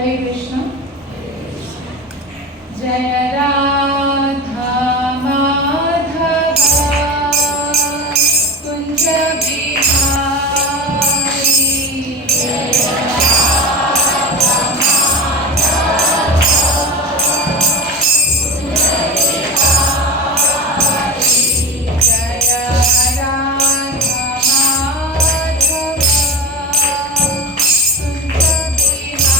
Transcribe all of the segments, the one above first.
हरे कृष्ण। जय राधा माधव कुंज बिहारी। जय राधा माधव कुंज बिहारी। जय राधा माधव कुंज बिहारी।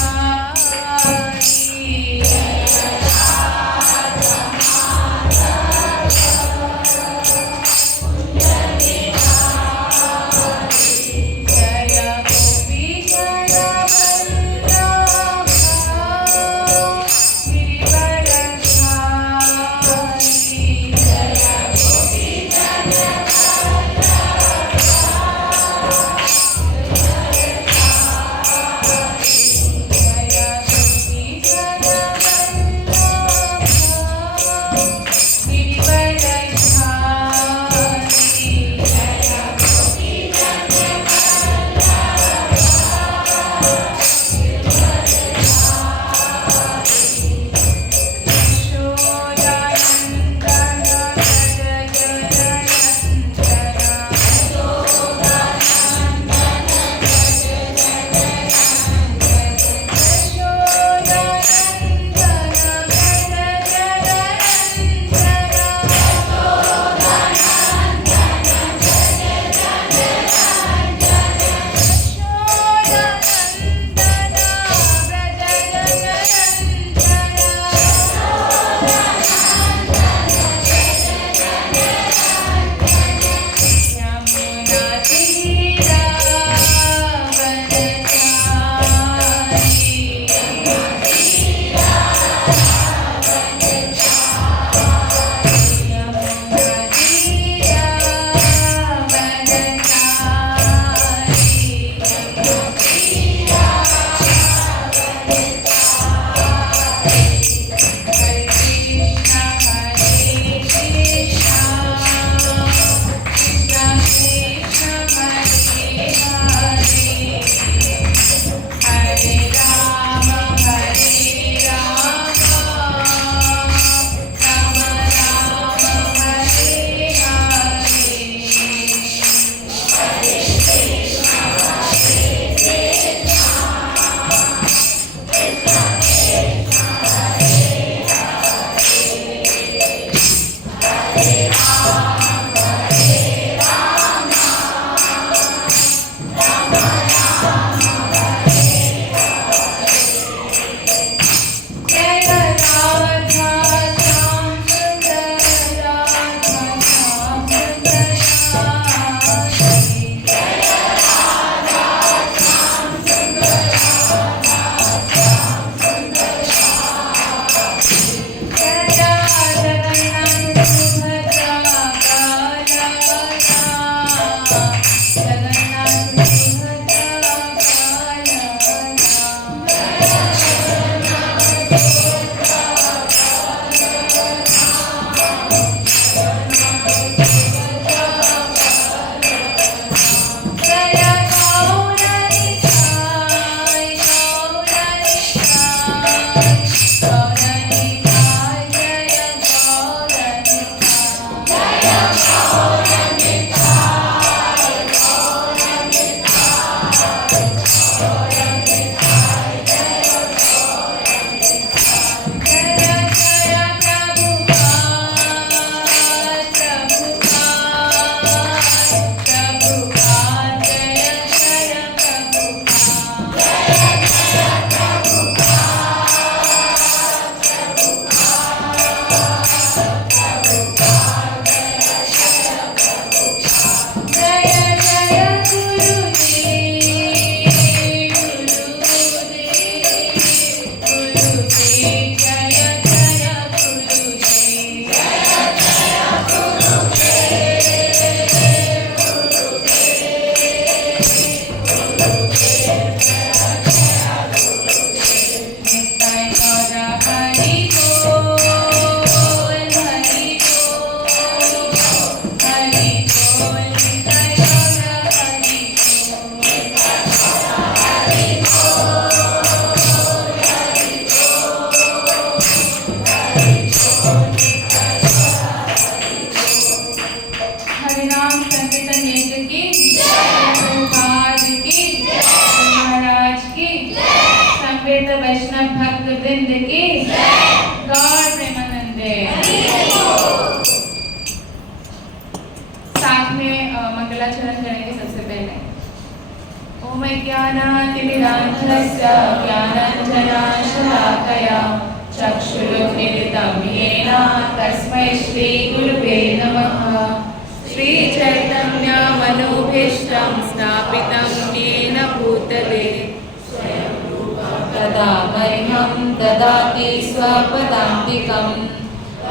समवेत वैष्णव भक्त वृंद की गौर प्रेमानंदे। साथ में मंगलाचरण करेंगे सबसे पहले। ओम ज्ञानातिमिरान्धस्य ज्ञानाञ्जनशलाकया चक्षुरुन्मीलितं येन तस्मै श्रीगुरुवे नमः। श्रीचैतन्यमनोभीष्टं स्थापितं येन भूतले तदा मह्यं ददाति स्वपदान्तिकं।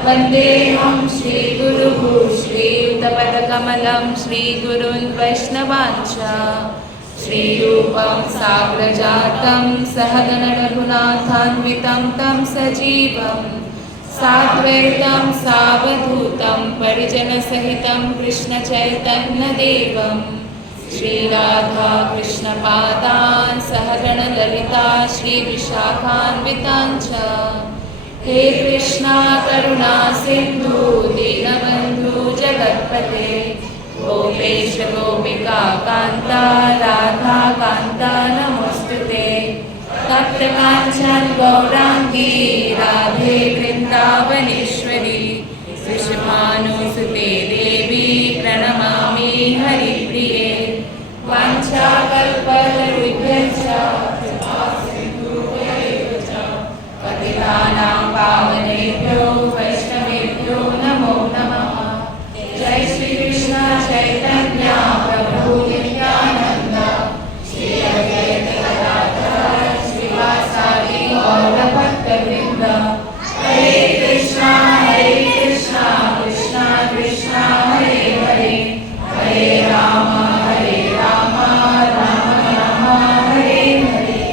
वन्देऽहं श्रीगुरुः श्रीयुतपदकमलं श्रीगुरून् वैष्णवांश्च। श्रीरूपं साग्रजातं सहगणरघुनाथान्वितं तं सजीवं साद्वैतं सावधूतं परिजनसहितं कृष्णचैतन्यदेवं श्रीराधा कृष्णपादान् सहगणललिता श्रीविशाखान्वितान् च। हे कृष्णा करुणा सिन्धु दीनबन्धु जगत्पते गोपेश गोपिका कान्ता राधा कान्ता नमोस्तुते। तप्त काञ्चन गौराङ्गी राधे वृन्दावनेश्वरी वृषभानुसुते देवी प्रणमामि हरिप्रिये। वाञ्छाकल्पतरुभ्यश्च पतितानां पावनेभ्यो वैष्णवेभ्यो नमो नमः। जय श्री कृष्ण चैतन्य प्रभु नित्यानंद श्री अद्वैत गदाधर श्रीवासादि गौर भक्तवृंद। हरे कृष्णा कृष्णा कृष्णा हरे हरे हरे राम राम राम हरे हरे।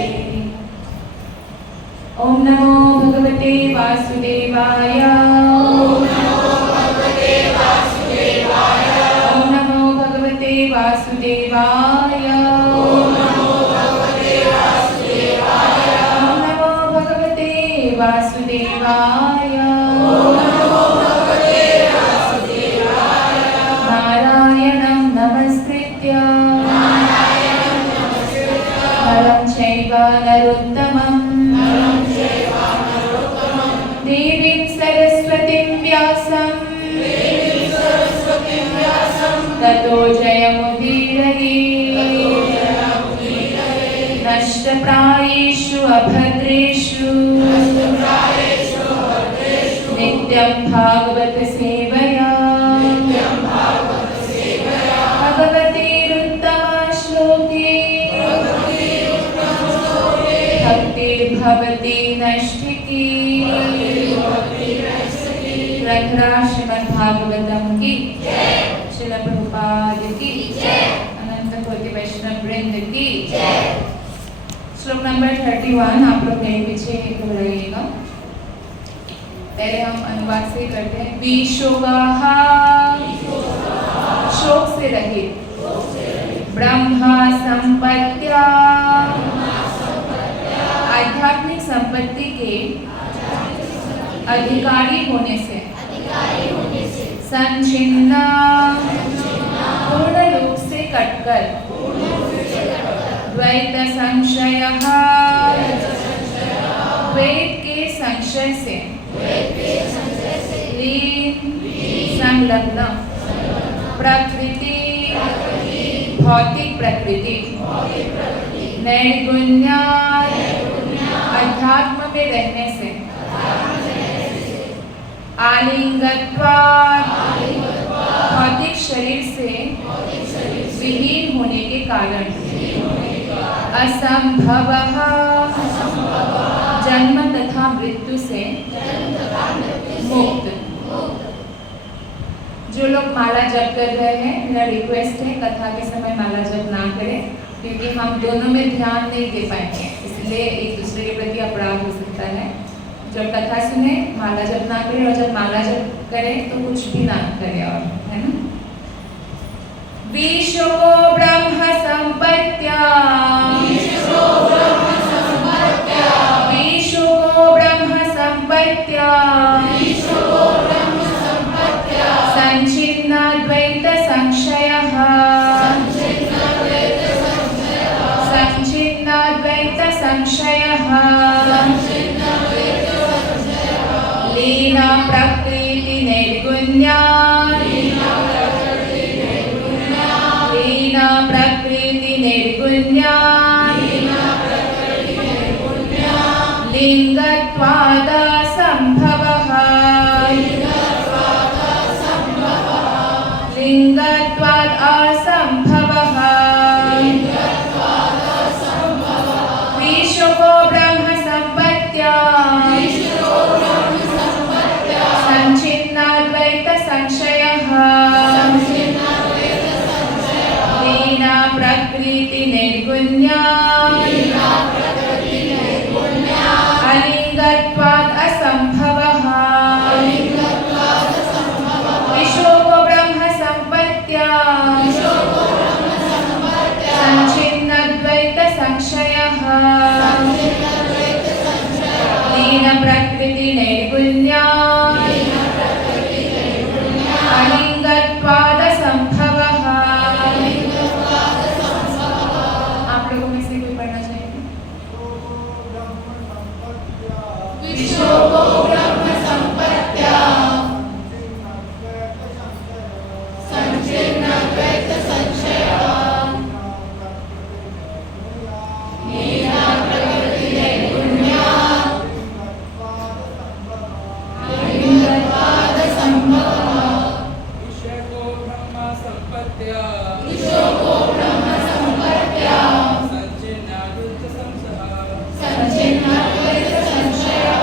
ओम नमो भगवते वासुदेवाय। ओम नमो भगवते वासुदेवाय। ओम नमो भगवते वासुदेवाय। ओम नमो भगवते वासुदेवाय। ओम नमो भगवते वासुदेवाय। ओम नमो भगवते वासुदेवाय। नारायणं नमस्कृत्य नरं चैव नरोत्तमं देवीं सरस्वतीं व्यासं ततो जयमुदीरये। नष्टप्रायेषु अभद्रेषु नित्यं भागवत सेवया भगवतीरुत्तमा श्लोके भक्तिर्भवति नैष्ठिकी। ग्रंथरा श्रीमद्भागवतम की श्रील प्रभुपाद की अनंत कोटि वैष्णव वृंद की। श्लोक नंबर 31 आप लोग मेरे पीछे घबराइएगा। पहले हम अनुवाद से करते हैं। विशोगाः शोक से रहित ब्रह्मा संपत्त्या आध्यात्मिक संपत्ति के अधिकारी होने से संचिन्ना पूर्ण रूप से कटकर द्वैत संशयः द्वैत के संशय से लीन संलग्न प्रकृति भौतिक प्रकृति नैर्गुण्यात् अध्यात्म में रहने से आलिंगत्वात् भौतिक शरीर से विहीन होने के कारण असंभवः जन्म तथा मृत्यु से मुक्त। जो लोग माला जप कर रहे हैं, मेरा रिक्वेस्ट है कथा के समय माला जप ना करें, क्योंकि हम दोनों में ध्यान नहीं दे पाएंगे, इसलिए एक दूसरे के प्रति अपराध हो सकता है। जब कथा सुने माला जप ना करें, और जब माला जप करें तो कुछ भी ना करें, और है ना। विशो ब्रह्म संपत्त्या विशो ब्रह्म संपत्त्या संचिन्ना द्वैत संशयः संशयः लीन प्रकृति निर्गुण्या लीन प्रकृति निर्गुण्या लिंगत्वाद संभवः लिंगत्वाद असंभवः विशुको ब्रह्म संपत्त्या संचिन्नाद्वैत संशयः लीन प्रकृति निर्गुण्या अलिंगत्वाद असंभवः विशोको ब्रह्म संपत्त्या संचिन्नाद्वैत संशयः लीन प्रकृति निर्गुण्या अलिंगत्वाद संभवः। आप लोगों में से कोई पढ़ना चाहेंगे? विशोको ब्रह्म संपत्त्या संचिन्नाद्वैत संशयः लीन प्रकृति निर्गुण्या अलिंगत्वाद संभवः विशोको ब्रह्म संपत्त्या संचिन्नाद्वैत संशयः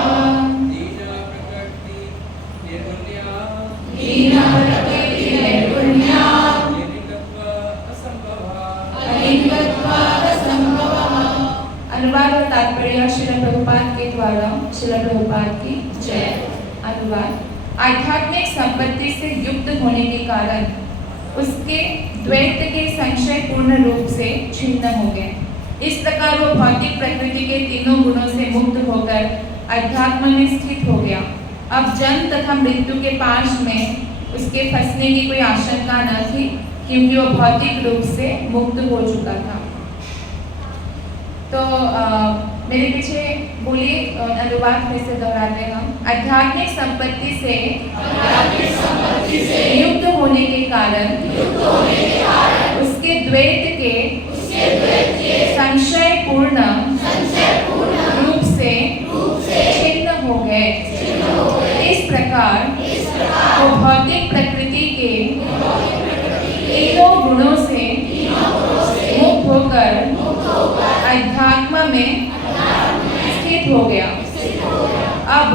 लीन प्रकृति निर्गुण्या अलिंगत्वाद संभवः। अनुवाद और तात्पर्य श्रील प्रभुपाद के द्वारा। श्रील प्रभुपाद की जय। अनुवाद। आध्यात्मिक संपत्ति से युक्त होने के कारण उसके द्वैत के संशय पूर्ण रूप से छिन्न हो गए। इस प्रकार वो भौतिक प्रकृति के तीनों गुणों से मुक्त होकर अध्यात्म में स्थित हो गया। अब जन्म तथा मृत्यु के पाश में उसके फंसने की कोई आशंका न थी, क्योंकि वो भौतिक रूप से मुक्त हो चुका था। तो मेरे पीछे बोलिए, अनुवाद फिर से दोहराते हैं हम। आध्यात्मिक संपत्ति से युक्त होने के कारण उसके द्वैत के संशय पूर्ण रूप से छिन्न हो गए। इस प्रकार वो भौतिक प्रकृति के तीनों गुणों से मुक्त होकर अध्यात्म में स्थित हो गया। अब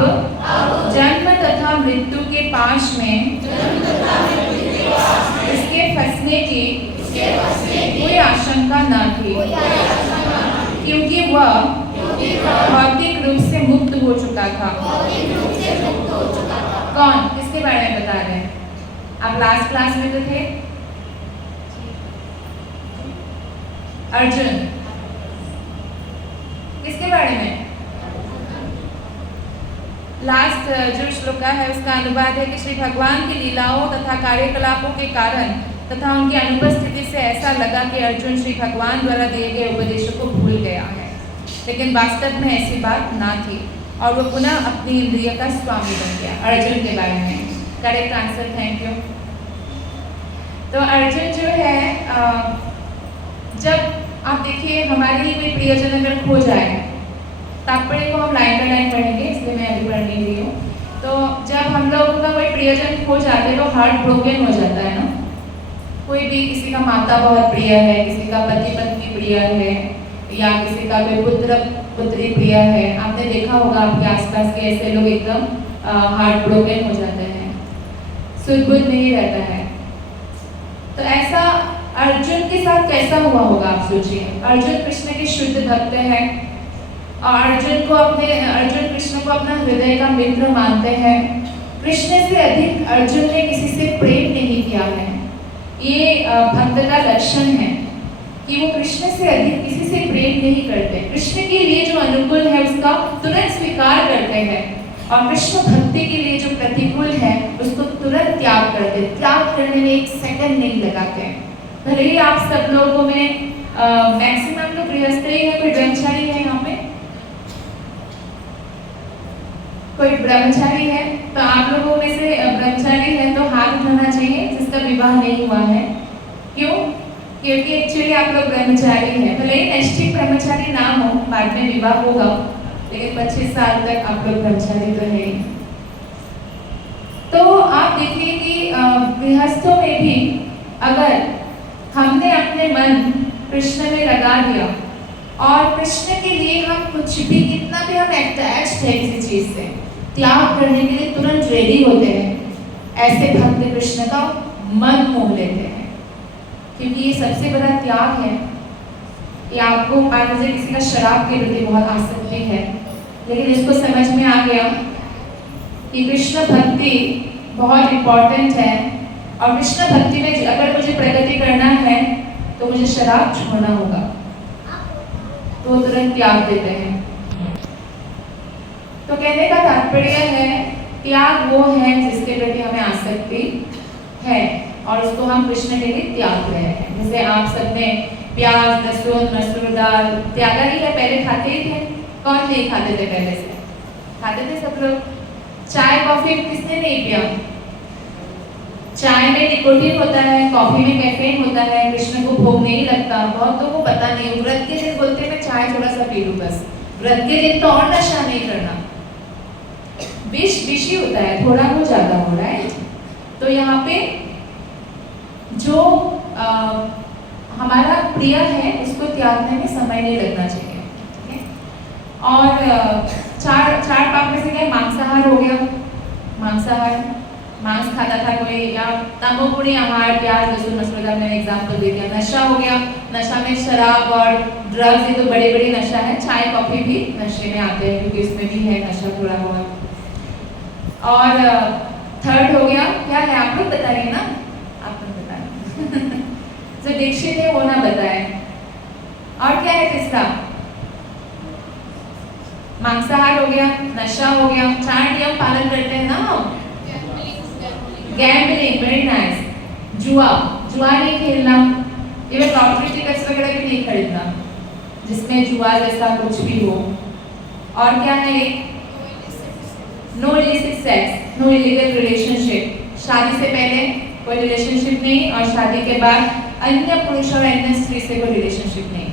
जन्म तथा मृत्यु के पाश में इसके फंसने की कोई आशंका न थी, क्योंकि वह भौतिक रूप से मुक्त हो चुका था। कौन? किसके बारे में बता रहे हैं? आप लास्ट क्लास में तो थे। अर्जुन। किसके बारे में? लास्ट जो श्लोक है उसका अनुवाद है कि श्री भगवान की लीलाओं तथा कार्यकलापों के कारण तथा उनकी अनुपस्थिति से ऐसा लगा कि अर्जुन श्री भगवान द्वारा दिए गए उपदेशों को भूल गया है, लेकिन वास्तव में ऐसी बात ना थी और वो पुनः अपनी इंद्रिय का स्वामी बन गया। अर्जुन के बारे में करेक्ट आंसर, थैंक यू। तो अर्जुन जो है, जब आप देखिए हमारे ही कोई प्रियजन अगर खो जाए, तात्पर्य को हम लाइन बाय लाइन पढ़ेंगे, इसलिए मैं अभी पढ़ नहीं रही हूँ। तो जब हम लोगों का कोई प्रियजन खो जाते हैं तो हार्ट ब्रोकन हो जाता है ना। कोई भी, किसी का माता बहुत प्रिय है, किसी का पति पत्नी प्रिय है, या किसी का कोई पुत्र पुत्री प्रिय है। आपने देखा होगा आपके आसपास के ऐसे लोग एकदम हार्ट ब्रोकन हो जाते हैं, सुध-बुध नहीं रहता है। तो ऐसा अर्जुन के साथ कैसा हुआ होगा आप सोचिए। अर्जुन कृष्ण के शुद्ध भक्त है और अर्जुन कृष्ण को अपना हृदय का मित्र मानते हैं। कृष्ण से अधिक अर्जुन ने किसी से प्रेम नहीं किया है। ये भक्त का लक्षण है कि वो कृष्ण से अधिक किसी से प्रेम नहीं करते। कृष्ण के लिए जो अनुकूल है उसका तुरंत स्वीकार करते हैं और कृष्ण भक्ति के लिए जो प्रतिकूल है उसको तुरंत त्याग करते। त्याग करने में एक सेकंड नहीं लगाते। भले ही आप सब लोगों में मैक्सिमम तो गृहस्थ ही है, कोई ब्रह्मचारी है यहाँ पे, कोई ब्रह्मचारी है तो आप लोगों में से ब्रह्मचारी है तो हाथ उठाना चाहिए जिसका विवाह नहीं हुआ है। क्यों? क्योंकि एक्चुअली आप लोग ब्रह्मचारी हैं, भले ही नैष्ठिक ब्रह्मचारी ना हो, बाद में विवाह होगा, लेकिन 25 साल तक आप लोग ब्रह्मचारी तो है। तो आप देखिए कि गृहस्थों में भी अगर हमने अपने मन कृष्ण में लगा दिया और कृष्ण के लिए हम कुछ भी, कितना भी हम अटैच्ड है किसी चीज से, त्याग करने के लिए तुरंत रेडी होते हैं, ऐसे भक्त कृष्ण का मन मोह लेते हैं। क्योंकि ये सबसे बड़ा त्याग है कि आपको मान लीजिए किसी का शराब के प्रति बहुत आसक्ति है, लेकिन इसको समझ में आ गया कि कृष्ण भक्ति बहुत इम्पोर्टेंट है और कृष्ण भक्ति में अगर मुझे प्रगति करना है तो मुझे शराब छोड़ना होगा, तो तुरंत त्याग देते हैं। तो कहने का तात्पर्य है त्याग वो है जिसके प्रति हमें आसक्ति है और उसको हम कृष्ण के लिए त्याग रहे हैं। जैसे आप सबने प्याज, लहसुन, मसूर दाल त्यागा ही है, पहले खाते ही थे। कौन नहीं खाते थे? पहले से खाते थे सब लोग। चाय कॉफी किसने नहीं पिया? चाय में निकोटीन होता है, कॉफी में कैफीन होता है, कृष्ण को भोग नहीं लगता। बहुतों को पता नहीं, व्रत के दिन बोलते मैं चाय थोड़ा सा पी लूं बस, व्रत के दिन तो और नशा नहीं करना। विष ही होता है, थोड़ा हो ज्यादा हो रहा है। तो यहाँ पे जो हमारा प्रिय है उसको त्यागने में समय नहीं लगना चाहिए, ठीक है। और चार पाप में से क्या? मांसाहार हो गया, मांसाहार, मांस खाता था कोई, या तमोगुणी आहार, प्याज, लहसुन, मसूर दाल, मैंने एग्जाम्पल दे दिया। नशा हो गया, नशा में शराब और ड्रग्स, ये तो बड़े बड़े नशा है। चाय कॉफी भी नशे में आते हैं क्योंकि इसमें भी है नशा थोड़ा बहुत। और थर्ड हो गया, क्या है आप लोग बताइए ना, आप लोग बताइए जो दीक्षित है वो ना बताए। और क्या है तीसरा? मांसाहार हो गया, नशा हो गया, 4 नियम पालन करते हैं ना हम। Gambling, very nice. जुआ नहीं खेलना, इवन लॉटरी टिकट्स वगैरह भी नहीं खरीदना जिसमें जुआ जैसा कुछ भी हो। और क्या है? No illicit sex, no illegal relationship. शादी से पहले कोई रिलेशनशिप नहीं और शादी के बाद अन्य पुरुष और अन्य स्त्री से कोई रिलेशनशिप नहीं।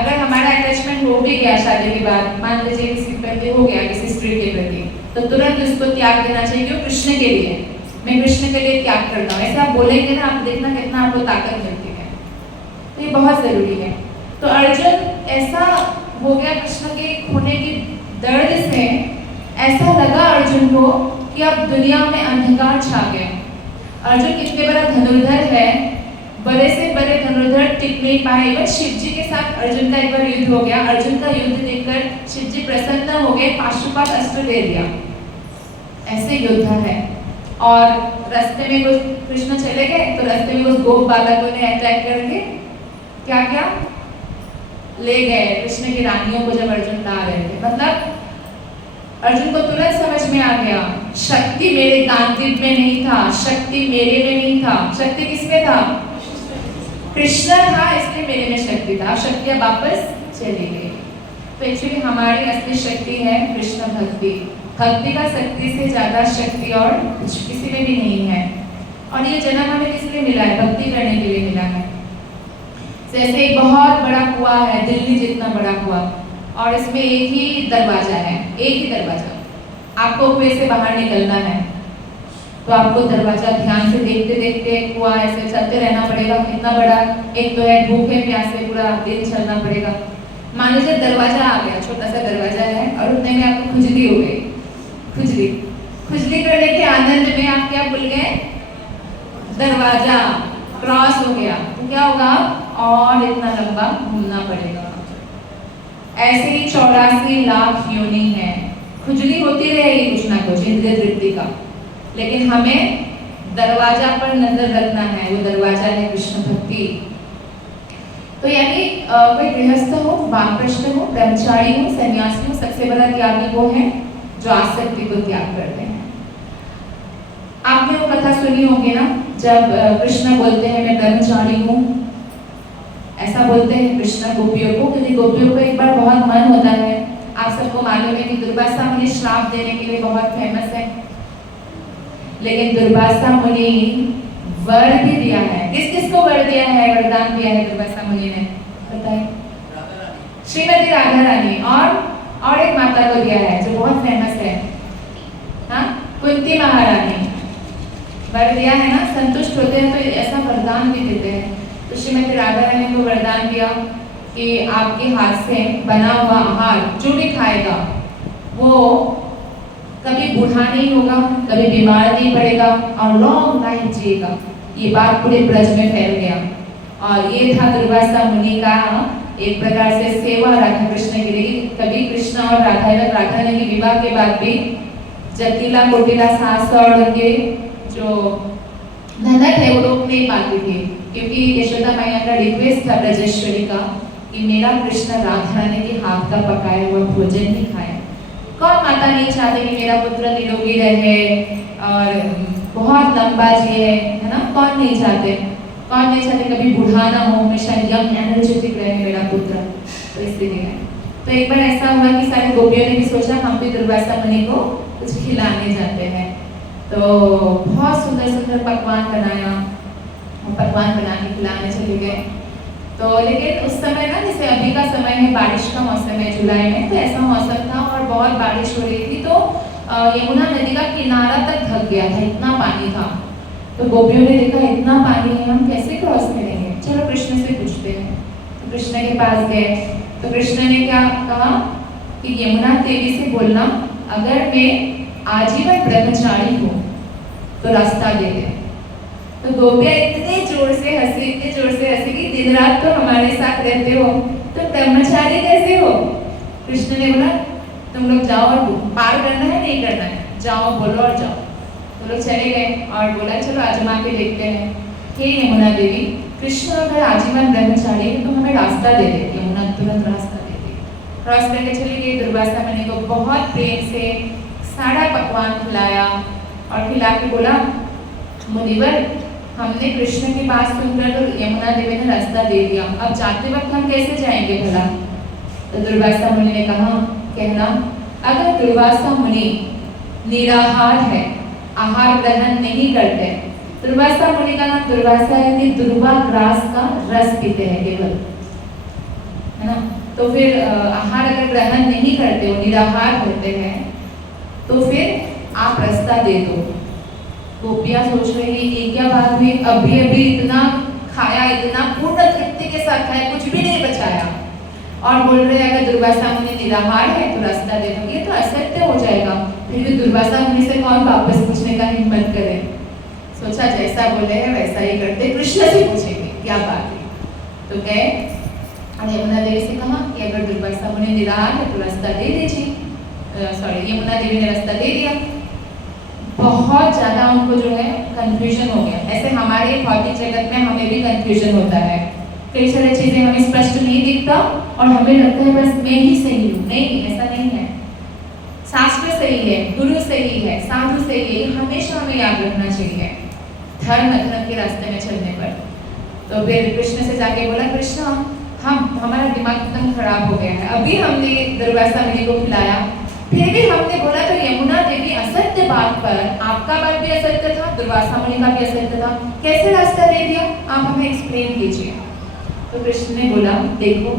अगर हमारा अटैचमेंट हो भी गया शादी के बाद, मान लीजिए किसी प्रति हो गया, किसी स्त्री के प्रति, तो तुरंत उसको त्याग देना चाहिए। क्यों? कृष्ण के लिए, मैं कृष्ण के लिए त्याग करता हूँ। ऐसे आप बोलेंगे ना, आप देखना कितना आपको ताकत मिलती है। तो ये बहुत जरूरी है। तो अर्जुन ऐसा हो गया कृष्ण के खोने की दर्द से, ऐसा लगा अर्जुन को कि अब दुनिया में अंधकार छा गया। अर्जुन कितने बड़ा धनुर्धर है, बड़े से बड़े धनुर्धर टिक नहीं पाए। इवन शिव जी के साथ अर्जुन का एक बार युद्ध हो गया। अर्जुन का युद्ध देखकर शिव जी प्रसन्न हो गए, पाशुपात अस्त्र दे दिया। ऐसे योद्धा है। और रास्ते में कुछ कृष्ण चले गए तो रास्ते में कुछ गोप बालकों ने अटैक करके क्या किया? ले गए कृष्ण की रानियों को जब अर्जुन ला रहे थे। मतलब अर्जुन को तुरंत समझ में आ गया, शक्ति मेरे गांडीव में नहीं था, शक्ति मेरे में नहीं था, शक्ति किसमें था? कृष्ण था, इसलिए मेरे में शक्ति था। शक्तियां वापस चली गई। तो एक्चुअली हमारी असली शक्ति है कृष्ण भक्ति। भक्ति का शक्ति से ज्यादा शक्ति और कुछ किसी में भी नहीं है। और ये जन्म हमें किस लिए मिला है? भक्ति करने के लिए मिला है। जैसे एक बहुत बड़ा कुआं है, दिल्ली जितना बड़ा कुआं, और इसमें एक ही दरवाजा है, एक ही दरवाजा। आपको कुएं से बाहर निकलना है तो आपको दरवाजा ध्यान से देखते देखते कुआं ऐसे चलते रहना पड़ेगा। इतना बड़ा, एक तो है भूखे प्यासे पूरा दिन चलना पड़ेगा। मान लीजिए दरवाजा आ गया, छोटा सा दरवाजा है और उतने में आपको खुजली हो गई। खुजली करने के आनंद में आप क्या भूल गए? दरवाजा क्रॉस हो गया तो क्या होगा? और इतना लंबा घूमना पड़ेगा। ऐसे ही 84 लाख योनि है। खुजली होती रहेगी कुछ ना कुछ, इंद्रिय तृप्ति का, लेकिन हमें दरवाजा पर नजर रखना है। वो दरवाजा है कृष्ण भक्ति। तो यानी कोई गृहस्थ हो, वानप्रस्थ हो, ब्रह्मचारी हो, सन्यासी हो, सबसे बड़ा त्यागी वो है जो आसक्ति को त्याग करते हैं। आपने वो कथा सुनी होगी ना, जब कृष्ण बोलते हैं मैं ब्रह्मचारी हूँ, ऐसा बोलते हैं कृष्ण गोपियों को, क्योंकि गोपियों को एक बार बहुत मन होता है आप सबको मालूम है कि दुर्वासा मुनि श्राप देने के लिए बहुत फेमस है, लेकिन दुर्वासा मुनि वर भी दिया है। किस किस को वर दिया है, वरदान दिया है दुर्वासा मुनि ने, बताइए? श्रीमती राधा रानी और एक माता को दिया है जो बहुत फेमस है, हाँ, कुंती महारानी वर दिया है ना। संतुष्ट होते हैं तो ऐसा वरदान भी देते हैं। तो श्रीमती राधा रानी को वरदान दिया कि आपके हाथ से बना हुआ आहार जो भी खाएगा वो कभी बूढ़ा नहीं होगा, कभी बीमार नहीं पड़ेगा और लॉन्ग लाइफ जिएगा। ये बात पूरे ब्रज में फैल गया और ये था दुर्वासा मुनि का एक प्रकार से सेवा राधा कृष्ण के लिए। कभी कृष्ण और राधा रानी के विवाह के बाद भी जटिला कोटिला सास और उनके जो ननद है वो रोक नहीं पाती थी, क्योंकि यशोदा मैया का रिक्वेस्ट था ब्रजेश्वरी का कि मेरा कृष्ण राधा रानी के हाथ का पकाया हुआ भोजन ही खाए। कौन माता नहीं चाहती कि मेरा पुत्र निरोगी रहे और बहुत लंबा जिए, है ना? कौन नहीं चाहते, कौन नहीं चाहते कभी बूढ़ा ना हो, हमेशा यंग एनर्जेटिक रहे मेरा पुत्र। तो इसीलिए तो एक बार ऐसा हुआ कि सारी गोपियों ने भी सोचा हम भी दुर्वासा मुनि को कुछ खिलाने जाते हैं। तो बहुत सुंदर सुंदर पकवान बनाया और पकवान बना के खिलाने चले गए। तो लेकिन उस समय ना, जैसे अभी का समय है, बारिश का मौसम है जुलाई में, तो ऐसा मौसम था और बहुत बारिश हो रही थी। तो यमुना नदी का किनारा तक ढक गया था, इतना पानी था। तो गोपियों ने देखा इतना पानी है, हम कैसे क्रॉस करेंगे, चलो कृष्ण से पूछते हैं। तो कृष्ण के पास गए तो कृष्ण ने क्या कहा कि यमुना देवी से बोलना अगर मैं आजीवन ब्रह्मचारी हूँ तो रास्ता दे दे। तो गोपियाँ इतने जोर से हंसी कि दिन रात तो हमारे साथ रहते हो तो ब्रह्मचारी कैसे हो? कृष्ण ने बोला तुम लोग जाओ और पार करना है नहीं करना है, जाओ बोलो और जाओ। तो लोग चले गए और बोला चलो आजमा के देखते हैं। हे यमुना देवी, कृष्ण अगर आजीवन ब्रह्मचारी है तो हमें रास्ता दे दे। यमुना तुरंत रास्ता दे दी, क्रॉस करके चली गई। दुर्वासा मुनि को बहुत प्रेम से सारा पकवान खिलाया और खिला के बोला मुनिवर, हमने कृष्ण की बात सुनकर तो यमुना देवी ने रास्ता दे दिया, अब जाते वक्त हम कैसे जाएंगे भला? तो दुर्वासा मुनि ने कहा कहना अगर दुर्वासा मुनि निराहार है, आहार ग्रहण नहीं करते, दुर्वासा मुनि का नाम दुर्वासा यानी दुर्वा ग्रास का रस पीते हैं केवल, है ना? तो फिर आहार अगर ग्रहण नहीं करते हो, निराहार होते हैं, तो फिर आप रास्ता दे दो। गोपियाँ सोच रही है ये क्या बात हुई, अभी अभी इतना खाया, इतना पूर्ण तृप्ति के साथ खाया, कुछ भी नहीं बचाया और बोल रहे हैं अगर दुर्वासा मुनि निराहार है तो रास्ता दे दो। ये तो असत्य हो जाएगा। फिर भी दुर्वासा मुनि से कौन वापस पूछने का हिम्मत करे? सोचा जैसा बोले है वैसा ही करते, कृष्ण से पूछेंगे क्या बात है। तो गए और यमुना देवी से कहा कि अगर दुर्वासा मुनि निराहार है तो रास्ता दे दीजिए। यमुना देवी ने रास्ता दे दिया। बहुत ज़्यादा उनको जो है कंफ्यूजन हो गया। ऐसे हमारे भौतिक जगत में हमें भी कंफ्यूजन होता है, कई सारी चीज़ें हमें स्पष्ट नहीं दिखता और हमें लगता है बस मैं ही सही हूँ। नहीं, ऐसा नहीं है। शास्त्र सही है, गुरु सही है, साधु सही है, ये हमेशा हमें याद रखना चाहिए धर्म अधर्म के रास्ते में चलने पर। तो फिर कृष्ण से जाके बोला कृष्ण हम हमारा दिमाग एकदम खराब हो गया है, अभी हमने दुर्वासा मुनि को खिलाया, फिर भी हमने बोला तो यमुना देवी असत्य बात पर, आपका बात भी असत्य था, दुर्वासा मुनि का भी असत्य था, कैसे रास्ता दे दिया? आप हमें एक्सप्लेन कीजिए। तो कृष्ण ने बोला देखो,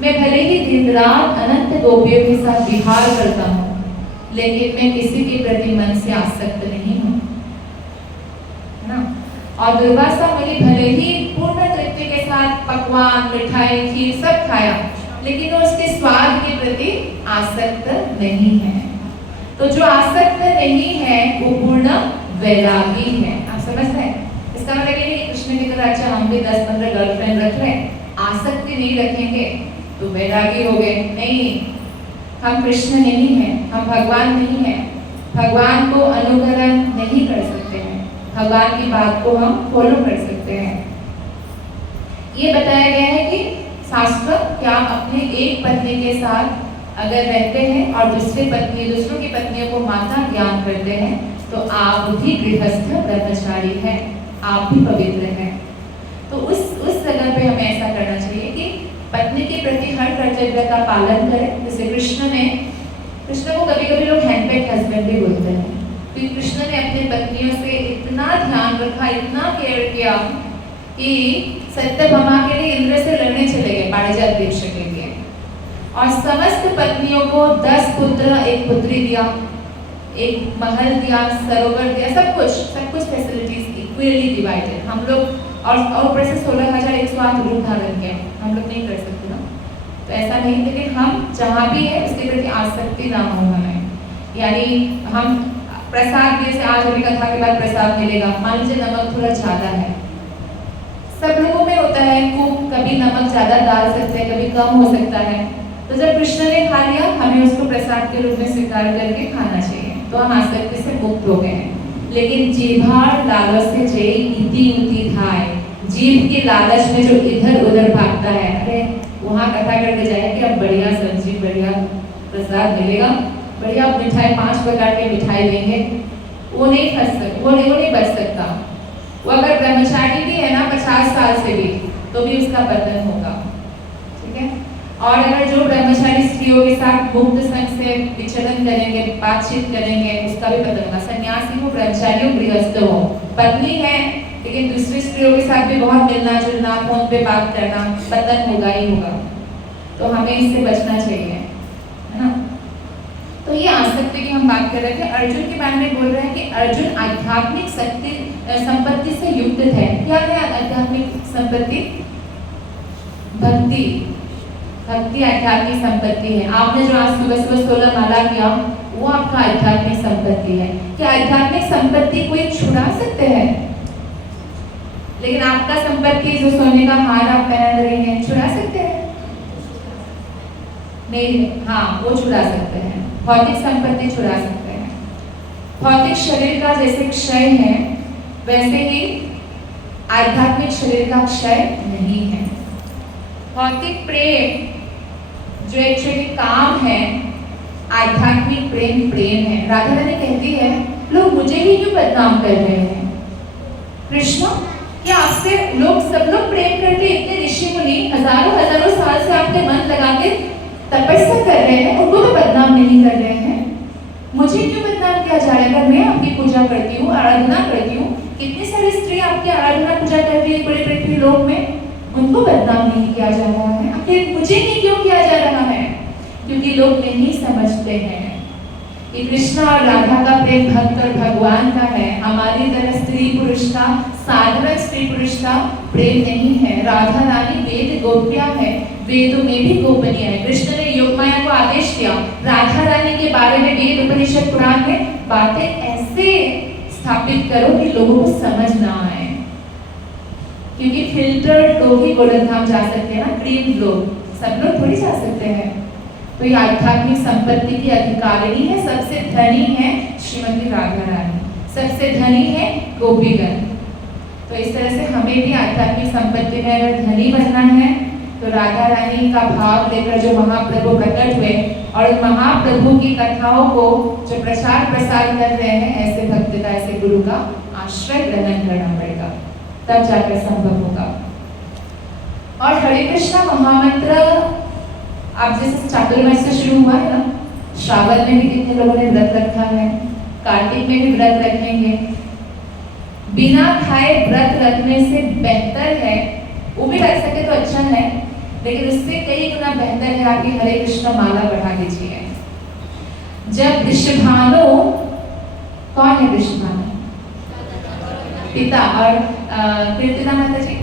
मैं भले ही दिन रात अनंत गोपियों के साथ विहार करता हूँ, लेकिन मैं किसी के प्रति मन से आसक्त नहीं हूँ, है ना? और दुर्वासा मुनि भले ही पूर्ण तृप्ति के साथ पकवान, मिठाई, खीर सब खाया, लेकिन वो उसके स्वाद के प्रति आसक्त नहीं है। तो जो आसक्त नहीं है वो पूर्ण वैरागी है। आप समझ रहे हैं? इसका मतलब ये नहीं कृष्ण की तरह अच्छा हम भी 10-15 गर्लफ्रेंड रख लें, आसक्ति नहीं रखेंगे तो वैरागी हो गए। नहीं, हम कृष्ण नहीं हैं, हम भगवान नहीं हैं, भगवान को अनुकरण नहीं कर सकते हैं, भगवान की बात को हम फॉलो कर सकते हैं। ये बताया गया है कि शास्त्र क्या अपने एक पत्नी के साथ अगर रहते हैं और दूसरों की पत्नियों को माता ज्ञान करते हैं तो आप भी गृहस्थ ब्रह्मचारी हैं, आप भी पवित्र हैं। तो उस जगह पे हमें ऐसा करना चाहिए कि पत्नी के प्रति हर कर्तव्य का पालन करें। जैसे कृष्ण ने कृष्ण को कभी कभी लोग हैंडबैग हस्बैंड भी बोलते हैं, क्योंकि कृष्ण ने अपनी पत्नियों से इतना ध्यान रखा, इतना केयर किया कि सत्यभामा के लिए इंद्र से लड़ने चले गए पारिजात वृक्ष के लिए, और समस्त पत्नियों को 10 पुत्र 1 पुत्री दिया, एक महल दिया, सरोवर दिया, सब कुछ फैसिलिटीज इक्वली डिवाइडेड। हम लोग और ऊपर से 16,108 रूप धारण किया, हम लोग नहीं कर सकते ना, तो ऐसा नहीं, लेकिन हम जहाँ भी है उसके प्रति आसक्ति ना हो हमें। यानी हम प्रसाद, जैसे आज अभी कथा के बाद प्रसाद मिलेगा, मान लीजिए नमक थोड़ा ज़्यादा है, सब लोगों में होता है, कभी नमक ज़्यादा डाल सकते हैं, कभी कम हो सकता है, तो जब कृष्ण ने खा लिया, हमें उसको प्रसाद के रूप में स्वीकार करके खाना चाहिए, तो हम आसक्ति से मुक्त हो गए हैं। लेकिन जीभार लालच से जय इति उति धाय, जीभ के लालच में जो इधर उधर भागता है, अरे वहाँ कथा करके जाए कि अब बढ़िया सब्जी, बढ़िया प्रसाद मिलेगा, बढ़िया मिठाई, 5 प्रकार के मिठाई देंगे, वो नहीं बच सकता। वो अगर ब्रह्मचारी भी है ना 50 साल से भी, तो भी उसका पतन होगा, ठीक है। और अगर जो ब्रह्मचारी स्त्रियों के साथ मुक्त संग से विचलन करेंगे, बातचीत करेंगे, उसका भी पतन होगा। सन्यासी हो, ब्रह्मचारी हो, गृहस्थ हो, पत्नी है लेकिन दूसरी स्त्रियों के साथ भी बहुत मिलना जुलना, फोन पे बात करना, पतन होगा ही होगा। तो हमें इससे बचना चाहिए, है ना। तो ये आसक्ति की हम बात कर रहे थे। अर्जुन के बारे में बोल रहे हैं कि अर्जुन आध्यात्मिक शक्ति संपत्ति से युक्त है। क्या है आध्यात्मिक संपत्ति? भक्ति आध्यात्मिक संपत्ति है। आपने जो आज सुबह 16 माला किया, वो आपका आध्यात्मिक संपत्ति है। क्या आध्यात्मिक संपत्ति कोई छुड़ा सकते हैं? लेकिन आपका संपत्ति जो सोने का हार आप पहन रहे हैं, छुड़ा सकते हैं? नहीं, हाँ, वो छुड़ा सकते हैं। भौतिक संपत्ति छुड़ा सकते हैं। भौतिक शरीर का जैसे क्षय है, वैसे ही आध्यात्मिक शरीर का क्षय नहीं है। भौतिक प्रेम जो एक्चुअली काम है, आध्यात्मिक प्रेम है। राधा रानी कहती है, लोग मुझे ही क्यों बदनाम कर रहे हैं? कृष्ण, क्या आपसे सब लोग प्रेम करते? इतने ऋषि मुनि हजारों साल से आपके मन लगा के तपस्या कर रहे हैं, उनको तो बदनाम नहीं कर रहे हैं, मुझे क्यों बदनाम किया जा रहा है? अगर मैं आपकी पूजा करती हूँ, आराधना करती हूँ, कितनी सारी स्त्री आपकी आराधना पूजा कर रही है पूरे पृथ्वी लोक में, उनको बदनाम नहीं किया जा रहा है, आखिर मुझे ही क्यों किया जा रहा है? क्योंकि लोग नहीं समझते हैं कि कृष्ण और राधा का प्रेम भक्त और भगवान का है। हमारी तरह स्त्री पुरुष का, साधारण स्त्री पुरुष का प्रेम नहीं है। राधा रानी वेद गोप्या है, वेदों में भी गोपनीय है। कृष्ण ने योगमाया को आदेश दिया, राधा रानी के बारे में वेद उपनिषद पुराण में बातें ऐसे स्थापित करो कि लोगों को समझ ना आए, क्योंकि फिल्टर लोग ही गोलोक धाम जा सकते हैं ना, क्रीम लोग, सब लोग थोड़ी जा सकते हैं। तो ये आध्यात्मिक संपत्ति की अधिकारिणी है, सबसे धनी है श्रीमती राधा रानी, सबसे धनी है गोपीगण। तो इस तरह से हमें भी आध्यात्मिक संपत्ति में अगर धनी बनना है, तो राधा रानी का भाव लेकर जो महाप्रभु प्रकट हुए और महाप्रभु की कथाओं को जो प्रचार प्रसार कर रहे हैं, ऐसे भक्त का, ऐसे गुरु का आश्रय ग्रहण करना पड़ेगा, तब जाकर संभव होगा। और हरे कृष्णा महामंत्र आप जैसे चातुर्मास से शुरू हुआ है ना, श्रावण में भी कितने लोगों ने व्रत रखा है, कार्तिक में भी व्रत रखेंगे। बिना खाए व्रत रखने से बेहतर है, वो भी रख सके तो अच्छा है, लेकिन उससे कई गुना बेहतर है आपकी हरे कृष्ण माला बढ़ा दीजिए। जब वृषभानु, कौन है वृषभानु? पिता, और कीर्तिदा माता जी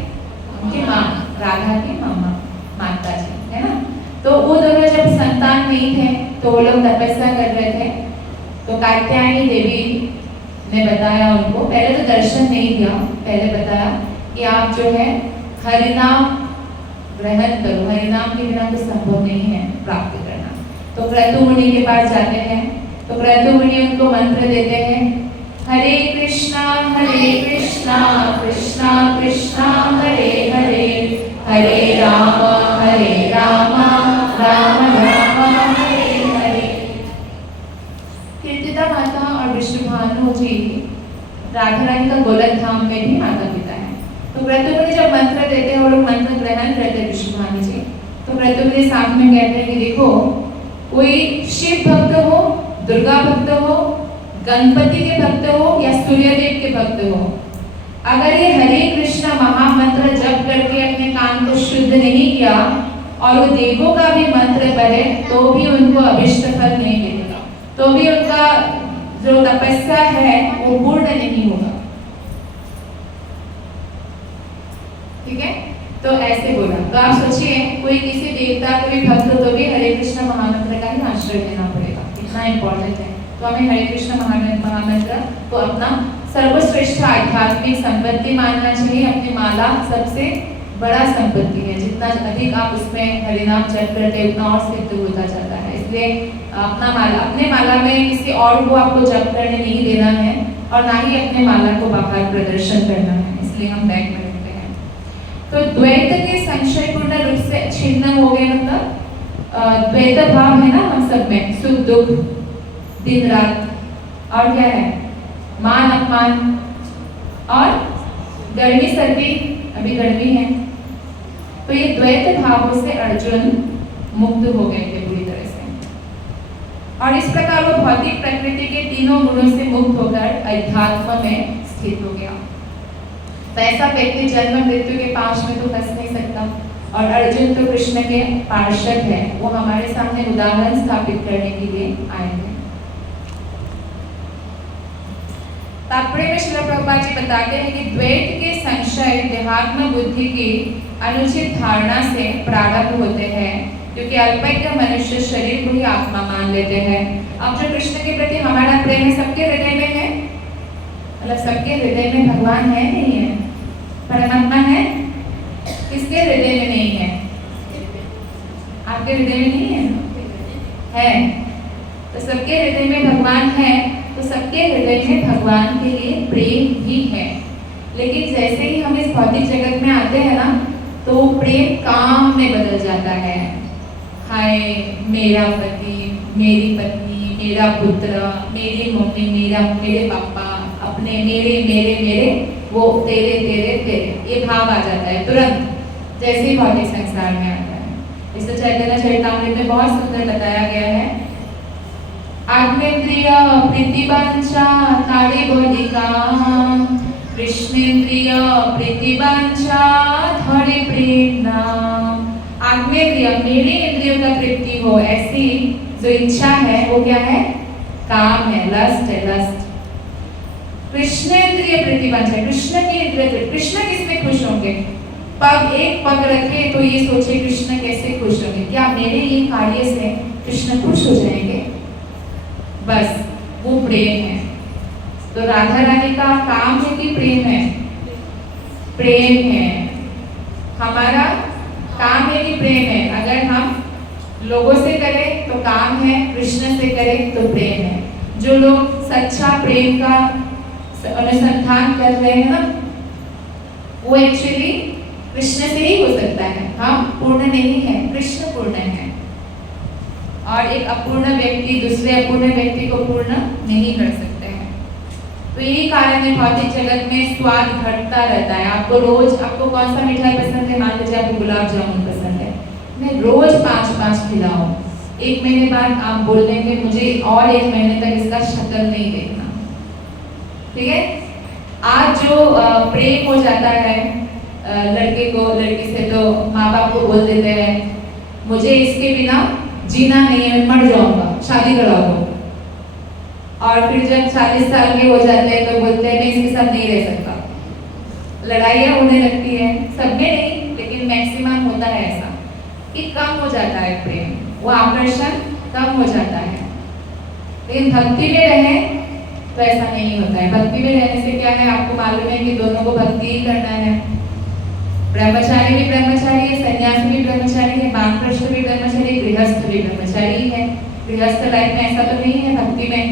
उनकी माँ, राधा की मामा माता जी, है ना। तो वो दोनों जब संतान नहीं थे, तो वो लोग तपस्या कर रहे थे, तो कात्यायनी देवी ने बताया उनको, पहले तो दर्शन नहीं दिया, पहले बताया कि आप जो है हरिनाम ग्रहण करो, हरिनाम के बिना तो संभव नहीं है प्राप्त करना। तो क्रतु मुनि के पास जाते हैं, तो क्रतु मुनि उनको मंत्र देते हैं, हरे कृष्णा कृष्णा कृष्णा हरे हरे, हरे राम राम राम हरे हरे। कीर्तिदा माता और विष्णुभानु जी राधा रानी का गोलक धाम में भी माता पिता है। तो क्रतुमुनि जब मंत्र देते हैं, वो लोग मंत्र ग्रहण करते हैं विष्णुभानु जी, तो क्रतुमुनि साथ में कहते हैं कि देखो, कोई शिव भक्त हो गणपति के भक्त हो या सूर्यदेव के भक्त हो, अगर ये हरे कृष्ण महामंत्र जप करके अपने कान को शुद्ध नहीं किया और वो देवों का भी मंत्र पढ़े तो भी उनको अभिष्ट फल नहीं मिलेगा, तो भी उनका जो तपस्या है वो पूर्ण नहीं होगा। ठीक है, तो ऐसे बोला। तो आप सोचिए कोई किसी देवता को भी भक्त हो तो भी हरे कृष्ण महामंत्र का ही आश्रय लेना पड़ेगा, इतना इंपॉर्टेंट है। तो हमें हरे कृष्ण महामंत्र को अपना सर्वश्रेष्ठ आध्यात्मिक संपत्ति मानना चाहिए। अपनी माला सबसे बड़ा संपत्ति है, जितना अधिक आप उसमें हरिनाम जप करते हैं उतना और सिद्ध होता जाता है। इसलिए अपने माला में किसी और को आपको जप करने नहीं देना है और ना ही अपने माला को बाहर प्रदर्शन करना है, इसलिए हम बैग में रखते हैं। तो द्वैत के संशय पूर्ण रूप से छिन्न हो गए, मतलब द्वैत भाव है ना हम सब में, सुख दुख, दिन रात, और क्या है, मान अपमान और गर्मी सर्दी, अभी गर्मी है। तो ये द्वैत भावों से अर्जुन मुक्त हो गए थे पूरी तरह से, और इस प्रकार वो भौतिक प्रकृति के तीनों गुणों से मुक्त होकर अध्यात्म में स्थित हो गया। तो ऐसा व्यक्ति जन्म मृत्यु के पाश में तो फंस नहीं सकता, और अर्जुन तो कृष्ण के पार्षद है, वो हमारे सामने उदाहरण स्थापित करने के लिए आए थे। तात्पर्य में श्रील प्रभुपाद जी बताते हैं कि द्वैत के संशय देहात्म बुद्धि की अनुचित धारणा से प्रारंभ होते हैं, क्योंकि अल्पज्ञ मनुष्य शरीर को ही आत्मा मान लेते हैं। अब जो कृष्ण के प्रति हमारा प्रेम है सबके हृदय में है, मतलब सबके हृदय में भगवान है नहीं है, परमात्मा है, किसके हृदय में नहीं है, आपके हृदय में नहीं है, तो सबके हृदय में भगवान है, तो सबके हृदय में भगवान के लिए प्रेम भी है। लेकिन जैसे ही हम इस भौतिक जगत में आते हैं ना, तो प्रेम काम में बदल जाता है। हाय मेरा पति, मेरी पत्नी, मेरा पुत्र, मेरी मम्मी, मेरे पापा, अपने मेरे मेरे मेरे, वो तेरे तेरे तेरे, ये भाव आ जाता है तुरंत जैसे ही भौतिक संसार में आता है। इसे चैतन्य चरितामृत में बहुत सुंदर बताया गया है। आग्नेन्द्रिय प्रीतिवांछा ताड़े बोधिका, कृष्णेन्द्रिय प्रीतिवांछा धड़े प्रेरणा। आग्नेन्द्रिय मेरे इंद्रियों का तृप्ति हो, ऐसी जो इच्छा है वो क्या है, काम है, लस्ट है, लस्ट। कृष्णेन्द्रिय प्रीतिवांछा, कृष्ण की इंद्रिय, कृष्ण किसमें खुश होंगे, पग एक पग रखे तो ये सोचे कृष्ण कैसे खुश होंगे, क्या मेरे ये कार्य से कृष्ण खुश हो जाएंगे, बस वो प्रेम है। तो राधा रानी का काम है कि प्रेम है, प्रेम है। हमारा काम है कि प्रेम है। अगर हम लोगों से करें तो काम है, कृष्ण से करें तो प्रेम है। जो लोग सच्चा प्रेम का अनुसंधान कर रहे हैं ना, वो एक्चुअली कृष्ण से ही हो सकता है। हम पूर्ण नहीं है, कृष्ण पूर्ण है, और एक अपूर्ण व्यक्ति दूसरे अपूर्ण व्यक्ति को पूर्ण नहीं कर सकते हैं। तो यही कारण है भौतिक जगत में स्वाद घटता रहता है। आपको रोज, आपको कौन सा मिठाई पसंद है, मान लीजिए आपको गुलाब जामुन पसंद है, मैं रोज 5-5 खिलाऊं, 1 महीने बाद आप बोल देंगे मुझे और 1 महीने तक इसका शक्ल नहीं देखना। ठीक है, आज जो प्रेम हो जाता है लड़के को लड़की से, तो माँ बाप को बोल देते हैं मुझे इसके बिना जीना नहीं है, मैं मर जाऊंगा, शादी करा दो। और फिर जब 40 साल के हो जाते हैं तो बोलते हैं मैं इसके साथ नहीं रह सकता। लड़ाइयाँ होने लगती है, सब में नहीं लेकिन मैक्सिमम होता है ऐसा कि कम हो जाता है प्रेम, वो आकर्षण कम हो जाता है। लेकिन भक्ति में रहे तो ऐसा नहीं होता है। भक्ति में रहने से क्या है, आपको मालूम है कि दोनों को भक्ति ही करना है। ब्रह्मचारी भी ब्रह्मचारी है, सन्यासी भी ब्रह्मचारी है, वानप्रस्थ भी ब्रह्मचारी, गृहस्थ भी ब्रह्मचारी है। गृहस्थ लाइफ में ऐसा तो नहीं है भक्ति में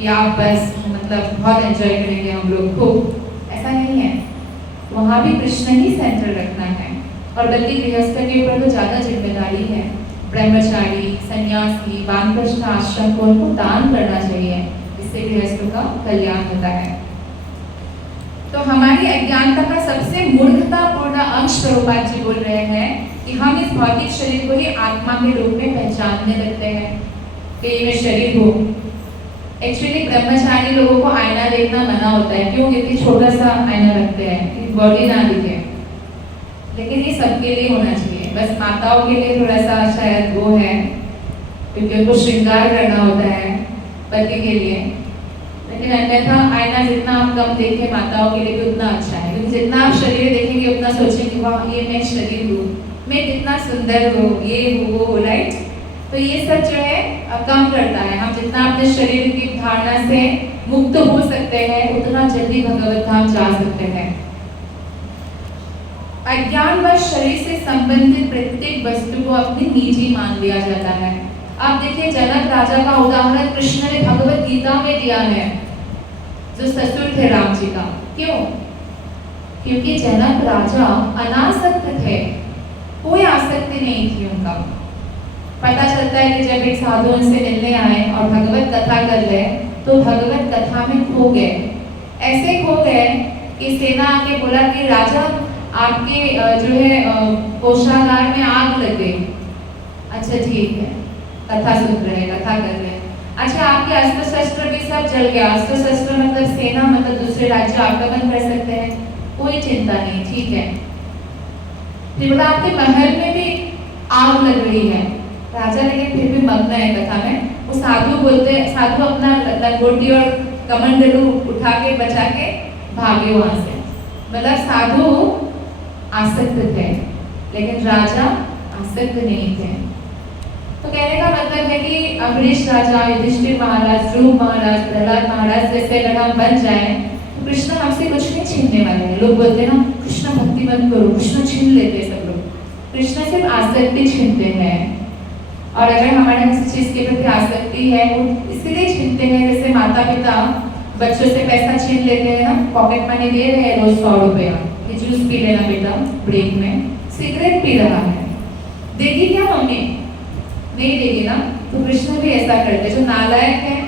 या बस मतलब बहुत एंजॉय करेंगे हम लोग खूब, ऐसा नहीं है। वहाँ भी कृष्ण ही सेंटर रखना है, और बल्कि गृहस्थ के ऊपर तो ज्यादा जिम्मेदारी है। ब्रह्मचारी, सन्यासी, वानप्रस्थ आश्रम को उनको दान करना चाहिए, इससे गृहस्थों का कल्याण होता है। तो हमारी अज्ञानता का सबसे मूर्खतापूर्ण अंश प्रभुपाद जी बोल रहे हैं कि हम इस भौतिक शरीर को ही आत्मा के रूप में पहचानने लगते हैं कि ये मैं शरीर हूँ, एक्चुअली ब्रह्मचारी लोगों को आईना देखना मना होता है, क्यों? क्योंकि छोटा सा आईना रखते हैं कि बॉडी ना दिखे। लेकिन ये सबके लिए होना चाहिए, बस माताओं के लिए थोड़ा सा शायद वो है, क्योंकि उनको श्रृंगार करना होता है पति के लिए। लेकिन अन्यथा आईना जितना आप कम देखें माताओं के लिए भी उतना अच्छा है, क्योंकि जितना आप शरीर देखेंगे उतना सोचेंगे वाह ये मैं शरीर हूँ, मैं कितना सुंदर हूँ, ये हूँ वो, राइट। तो ये सब जो है कम करता है। हम जितना अपने शरीर की धारणा से मुक्त हो सकते हैं उतना जल्दी भगवत धाम जा सकते हैं। अज्ञानवश शरीर से संबंधित प्रत्येक वस्तु को अपनी निजी मान लिया जाता है। आप देखिए जनक राजा का उदाहरण कृष्ण ने भगवत गीता में दिया है, जो ससुर थे राम जी का। क्यों? क्योंकि जनक राजा अनासक्त थे, कोई आसक्ति नहीं थी उनका। पता चलता है कि जब एक साधु उनसे मिलने आए और भगवत कथा कर रहे तो भगवत कथा में खो गए। ऐसे खो गए कि सेना आके बोला कि राजा आपके जो है कोषागार में आग लग गई। अच्छा ठीक है, कथा सुन रहे, कथा कर रहे। अच्छा आपके अस्त्र शस्त्र भी सब जल गया। अस्त्र शस्त्र मतलब सेना, मतलब दूसरे राज्य आक्रमण कर सकते हैं, कोई चिंता नहीं, ठीक है। फिर बोला आपके महल में भी आग लग रही है। राजा लेकिन फिर भी मग्न है कथा में। वो साधु बोलते, साधु अपना लंगोटी और कमंडलू उठा के बचा के भागे वहां से। मतलब साधु आसक्त थे लेकिन राजा आसक्त नहीं थे। तो कहने का मतलब है कि अम्बरीश राजा, युधिष्ठिर महाराज, ध्रुव महाराज, प्रहलाद महाराज जैसे अगर हम बन जाए तो कृष्ण हमसे कुछ नहीं छीनने वाले हैं। लोग बोलते हैं ना कृष्ण भक्ति बंद करो, कृष्ण छीन लेते हैं सब लोग। कृष्ण सिर्फ आसक्ति छीनते हैं, और अगर हमारे किसी चीज के प्रति आसक्ति है वो इसलिए छीनते हैं, जैसे माता पिता बच्चों से पैसा छीन लेते हैं ना, पॉकेट मनी दे रहे हैं रोज 100 रुपया कि जूस पी लेना बेटा ब्रेक में, सिगरेट पी रहा है, देगी क्या मम्मी? नहीं देगी ना। तो कृष्ण भी ऐसा करते, जो नालायक है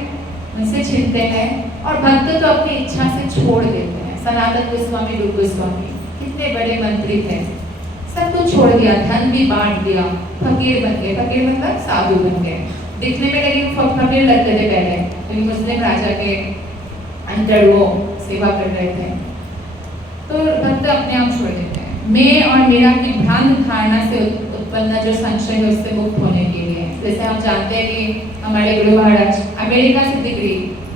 उनसे छीनते हैं, और भक्त तो अपनी इच्छा से छोड़ देते हैं। सनातन गोस्वामी, रूप गोस्वामी कितने बड़े मंत्री थे, सब कुछ छोड़ दिया, धन भी बांट दिया, फकीर बन गए। फकीर मतलब साधु बन गए। दिखने में लेकिन फकीर लगते थे पहले, क्योंकि मुस्लिम राजा के अंदर वो सेवा कर रहे थे। तो भक्त अपने आप छोड़ देते हैं। मैं और मेरा की भ्रांत धारणा से उत्पन्न जो संशय है उससे मुक्त होने के लिए। जैसे हम जानते हैं कि हमारे गुरु महाराज अमेरिका से डिग्री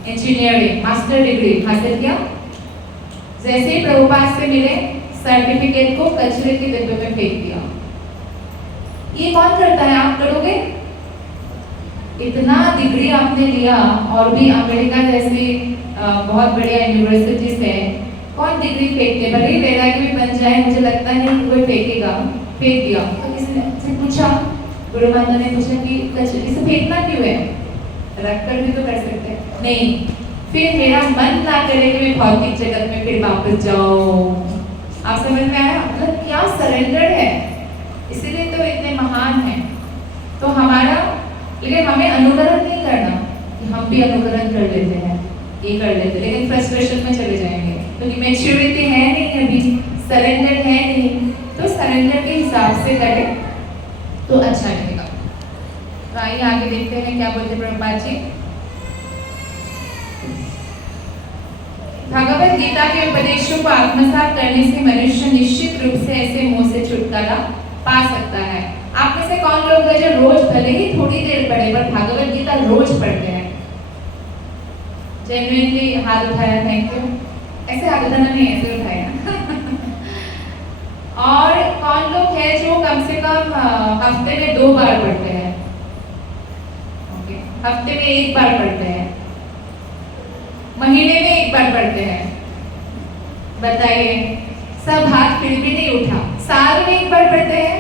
इंजीनियरिंग मास्टर डिग्री हासिल किया, जैसे ही प्रभुपाद से मिले सर्टिफिकेट को कचरे के डिब्बे में फेंक दिया। ये कौन करता है? आप करोगे? इतना डिग्री आपने लिया और भी अमेरिका जैसी बहुत बढ़िया यूनिवर्सिटी से कौन डिग्री फेंकते? भले ही वैरागी भी बन जाए, मुझे लगता है कोई फेंकेगा। फेंक दिया तो किसी ने पूछा, गुरु माता ने पूछा कि इसे फेंकना क्यों है? रख कर भी तो कर सकते हैं। नहीं, फिर मेरा मन ना करे कि मैं भौतिक जगत में फिर वापस जाऊं। आप समझ में आया? मतलब क्या सरेंडर है, इसीलिए तो इतने महान है। तो हमारा, लेकिन हमें अनुकरण नहीं करना कि हम भी अनुकरण कर लेते हैं, ये कर लेते, लेकिन फ्रस्ट्रेशन में चले जाएंगे क्योंकि मैच्योरिटी है नहीं, अभी सरेंडर है नहीं। तो सरेंडर के हिसाब से करें तो अच्छा रहेगा। तो आइए आगे देखते हैं क्या बोलते प्रभुपाद जी। भगवत गीता के उपदेशों को आत्मसात करने से मनुष्य निश्चित रूप से ऐसे मोह से छुटकारा पा सकता है। आप में से कौन लोग हैं जो रोज भले ही थोड़ी देर पढ़े पर भगवत गीता रोज पढ़ते हैं? जेन्युइनली हाथ उठाया, थैंक यू। ऐसे हाथ उठाना नहीं, ऐसे उठाया। और कौन लोग हैं जो कम से कम हफ्ते में 2 बार पढ़ते हैं? ओके, हफ्ते में 1 बार पढ़ते हैं, महीने में 1 बार पढ़ते हैं? बताइए, सब हाथ फिर भी नहीं उठा। साल में 1 बार पढ़ते हैं?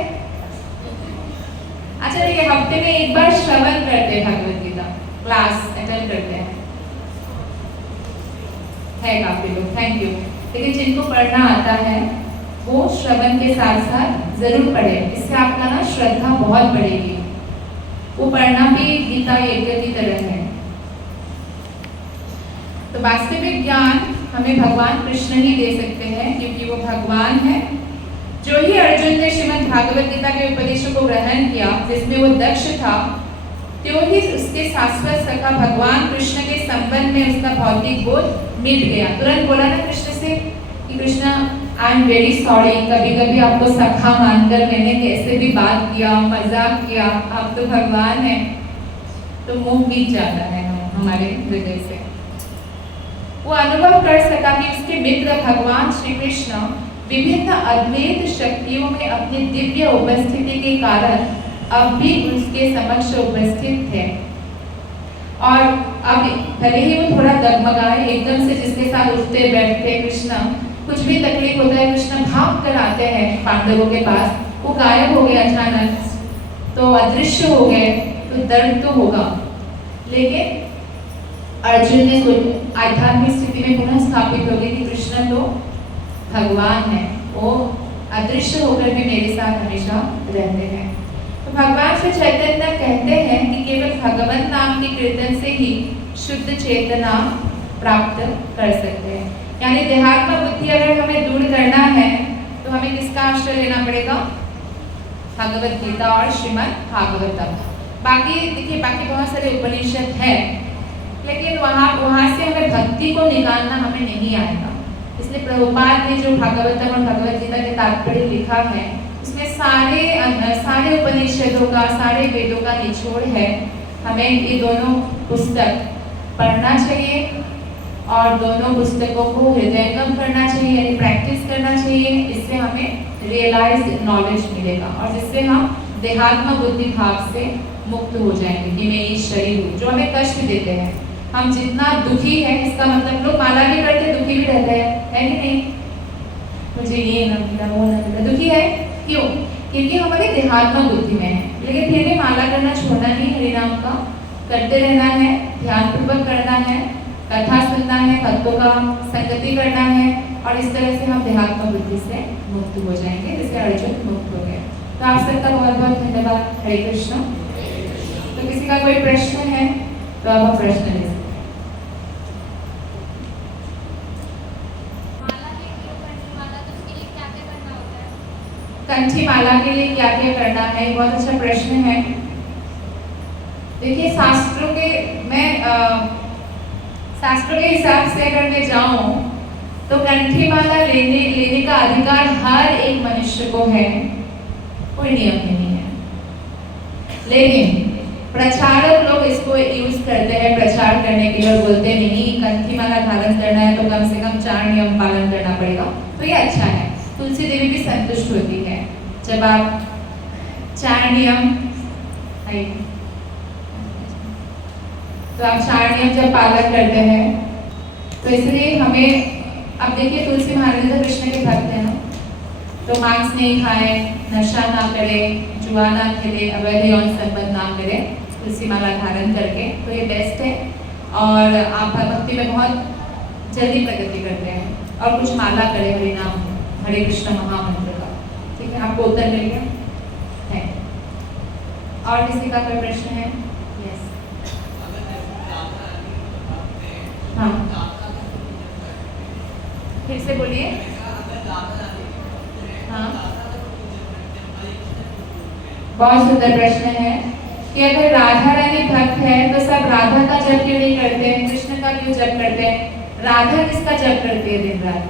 अच्छा ठीक है, हफ्ते में 1 बार श्रवण करते हैं, भगवत गीता क्लास अटेंड करते हैं, है काफी लोग, थैंक यू। लेकिन जिनको पढ़ना आता है वो श्रवण के साथ साथ जरूर पढ़े, इससे आपका ना श्रद्धा बहुत बढ़ेगी। वो पढ़ना भी गीता यज्ञ की तरह है। तो वास्तविक ज्ञान हमें भगवान कृष्ण ही दे सकते हैं, क्योंकि वो भगवान है। जो ही अर्जुन ने श्रीमद् भागवत गीता के उपदेशों को ग्रहण किया, जिसमें वो दक्ष था, त्यों ही उसके शाश्वत सखा भगवान कृष्ण के संबंध में उसका भौतिक बोध मिट गया। तुरंत बोला ना कृष्ण से कि Krishna I am very sorry, कभी कभी आपको सखा मानकर मैंने कैसे भी बात किया, मजाक किया, आप तो भगवान हैं। तो मोह मिट जाता है हमारे हृदय से। वो अनुभव कर सका कि उसके मित्र भगवान श्री कृष्ण विभिन्न अद्वैत शक्तियों में अपनी दिव्य उपस्थिति के कारण अब भी उसके समक्ष उपस्थित थे। और अब भले ही वो थोड़ा डगमगाए, एकदम से जिसके साथ उठते बैठते कृष्ण, कुछ भी तकलीफ होता है कृष्ण भाग कर आते हैं पांडवों के पास, वो गायब हो गए अचानक, तो अदृश्य हो गए, तो दर्द तो होगा। लेकिन अर्जुन ने आध्यात्मिक स्थिति में पुनः स्थापित हो गई कि कृष्ण तो भगवान है, वो अदृश्य होकर भी मेरे साथ हमेशा रहते हैं। तो भगवान श्री चैतन्य कहते हैं कि केवल भगवान नाम के कीर्तन से ही शुद्ध चेतना प्राप्त कर सकते हैं। यानी देहात्म बुद्धि अगर हमें दूर करना है तो हमें किसका आश्रय लेना पड़ेगा? भगवत गीता और श्रीमद् भागवतम। बाकी देखिए, बाकी बहुत सारे उपनिषद है, लेकिन वहाँ से हमें भक्ति को निकालना हमें नहीं आएगा। इसलिए प्रभुपाद ने जो भागवतम और भगवत गीता के तात्पर्य लिखा है, उसमें सारे उपनिषदों का, सारे वेदों का निचोड़ है। हमें ये दोनों पुस्तक पढ़ना चाहिए और दोनों पुस्तकों को हृदयंगम करना चाहिए, यानी प्रैक्टिस करना चाहिए। इससे हमें रियलाइज्ड नॉलेज मिलेगा और जिससे हम देहात्म बुद्धि भाव से मुक्त हो जाएंगे कि मैं ये शरीर हूँ जो हमें कष्ट देते हैं। हम जितना दुखी है, इसका मतलब लोग माला भी करते दुखी भी रहते हैं, है कि नहीं? मुझे ये ना मिला, वो ना मिला, दुखी है क्यों? क्योंकि हमारे देहात्म बुद्धि में है। लेकिन फिर भी माला करना छोड़ना नहीं, हरिनाम का करते रहना है, ध्यान पूर्वक करना है, कथा सुनना है, भक्तों का संगति करना है और इस तरह से हम देहात्म बुद्धि से मुक्त हो जाएंगे, जिससे अर्जुन मुक्त हो गए। तो आप सबका बहुत बहुत धन्यवाद। हरे कृष्ण। तो किसी का कोई प्रश्न है तो आप प्रश्न ले सकते हैं। कंठी माला के लिए क्या क्या करना है, बहुत अच्छा प्रश्न है। देखिए, शास्त्रों के हिसाब से अगर मैं जाऊं तो कंठी माला लेने का अधिकार हर एक मनुष्य को है, कोई नियम नहीं है। लेकिन प्रचारक लोग इसको यूज करते हैं प्रचार करने के लिए और बोलते नहीं, कंठी माला धारण करना है तो कम से कम 4 नियम पालन करना पड़ेगा। तो ये अच्छा है, तुलसी देवी भी संतुष्ट होती है जब आप 4 नियम, तो आप 4 नियम जब पालन करते हैं तो इसलिए हमें, अब देखिए तुलसी महाराज तो कृष्ण के भक्त हैं ना, तो मांस नहीं खाए, नशा ना करे, जुआ ना खेले, अवैध यौन संबंध ना करे तुलसी माला धारण करके, तो ये बेस्ट है। और आप भक्ति में बहुत जल्दी प्रगति करते हैं। और कुछ माला करे हरिनाम, हरे कृष्ण महामंत्र का, ठीक है? आपको उत्तर मिल गया है? और किसी का कोई प्रश्न है? यस, हाँ, फिर से बोलिए। हाँ, बहुत सुंदर प्रश्न है कि अगर राधा रानी भक्त है तो सब राधा का जप क्यों नहीं करते हैं, कृष्ण का क्यों जप करते हैं? राधा किसका जप करती है दिन रात?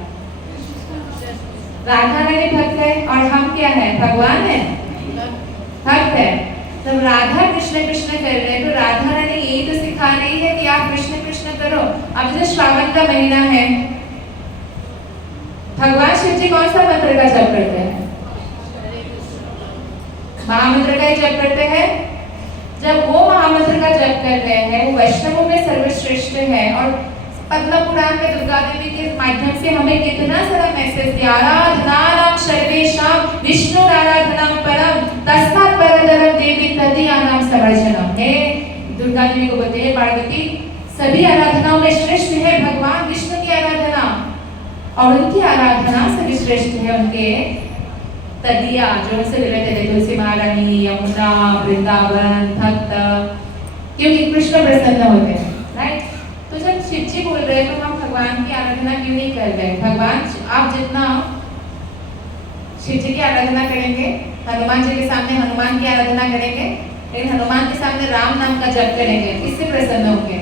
राधा रानी भक्त है और हम क्या है? भगवान है, भक्त है। तब राधा कृष्ण कृष्ण कर रहे हैं तो राधा रानी यही तो सिखा रही है कि आप कृष्ण कृष्ण करो। अब जैसे श्रावण का महीना है, भगवान शिव जी कौन सा मंत्र का जप करते हैं? महामंत्र का ही जप करते हैं। जब वो महामंत्र का जप कर रहे हैं, वो वैष्णवों में सर्वश्रेष्ठ है। और पद्म पुराण में दुर्गा देवी के माध्यम से हमें कितना सारा मैसेज दिया, आराधनानां सर्वेषां विष्णु आराधनां परम तस्मात् परतरं देवी तदीयानां समर्चनम। हे दुर्गा देवी को बोलते हैं पार्वती, सभी आराधनाओं में श्रेष्ठ है भगवान विष्णु की आराधना, और उनकी आराधना से श्रेष्ठ है उनके तदिया, जो उनसे रिलेटेड है, तुलसी महारानी, यमुना, वृंदावन, भक्त, क्योंकि कृष्ण प्रसन्न होते हैं, राइट? तो जब शिव जी बोल रहे हैं तो हम भगवान की आराधना क्यों नहीं कर रहे? भगवान, आप जितना शिव जी की आराधना करेंगे, हनुमान जी के सामने हनुमान की आराधना करेंगे, लेकिन हनुमान के सामने राम नाम का जप करेंगे, किससे प्रसन्न होंगे?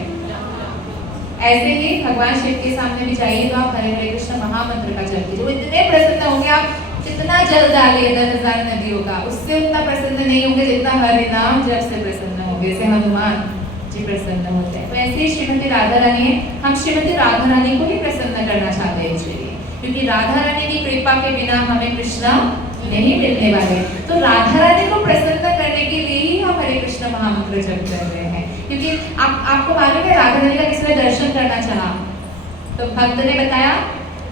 ऐसे ही भगवान शिव के सामने भी जाइए तो आप हरे हरे कृष्ण महामंत्र का जप कीजिए, वो इतने प्रसन्न होंगे, आप जितना जल डालिए 10,000 नदियों का, उससे उतना प्रसन्न नहीं होंगे जितना हरे नाम जप से प्रसन्न होंगे, जैसे हनुमान जी प्रसन्न होते हैं। तो ऐसे ही श्रीमती राधा रानी है, हम श्रीमती राधा रानी को भी प्रसन्न करना चाहते हैं इसलिए, क्योंकि राधा रानी की कृपा के बिना हमें कृष्ण नहीं मिलने वाले। तो राधा रानी को प्रसन्न करने के लिए ही हम हरे कृष्ण महामंत्र जप कर रहे हैं, क्योंकि आपको मालूम है राधा रानी का किसने दर्शन करना चाहा? तो भक्त ने बताया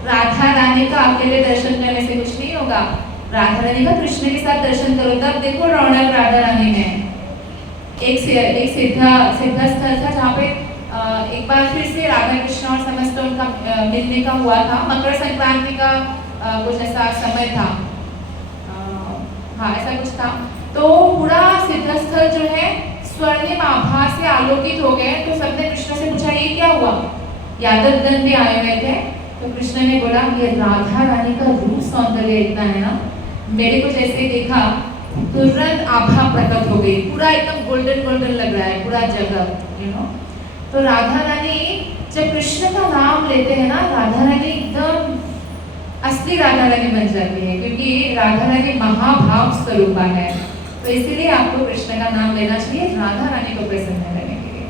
राधा रानी का अकेले दर्शन करने से कुछ नहीं होगा, राधा रानी का कृष्ण के साथ दर्शन करो, तब देखो रौनक राधा रानी में। एक सिद्धा स्थल था जहाँ पे एक बार फिर से राधा कृष्ण और समस्त उनका मिलने का हुआ था, मकर संक्रांति का कुछ ऐसा समय था, हाँ ऐसा कुछ था। तो पूरा सिद्ध स्थल जो है स्वर्णिम आभा से आलोकित हो गए। तो सबने कृष्ण से पूछा ये क्या हुआ? यादवगण भी आए हुए थे। तो कृष्ण ने बोला ये राधा रानी का रूप सौंदर्य इतना है ना, मेरे को जैसे देखा तुरंत आभा प्रकट हो गई, पूरा एकदम गोल्डन गोल्डन लग रहा है पूरा जगह, यू नो। तो राधा रानी जब कृष्ण का नाम लेते हैं ना, राधा रानी एकदम असली राधा रानी बन जाती है, क्योंकि राधा रानी महाभाव स्वरूपा है। तो इसीलिए आपको कृष्ण का नाम लेना चाहिए राधा रानी को प्रसन्न करने के लिए।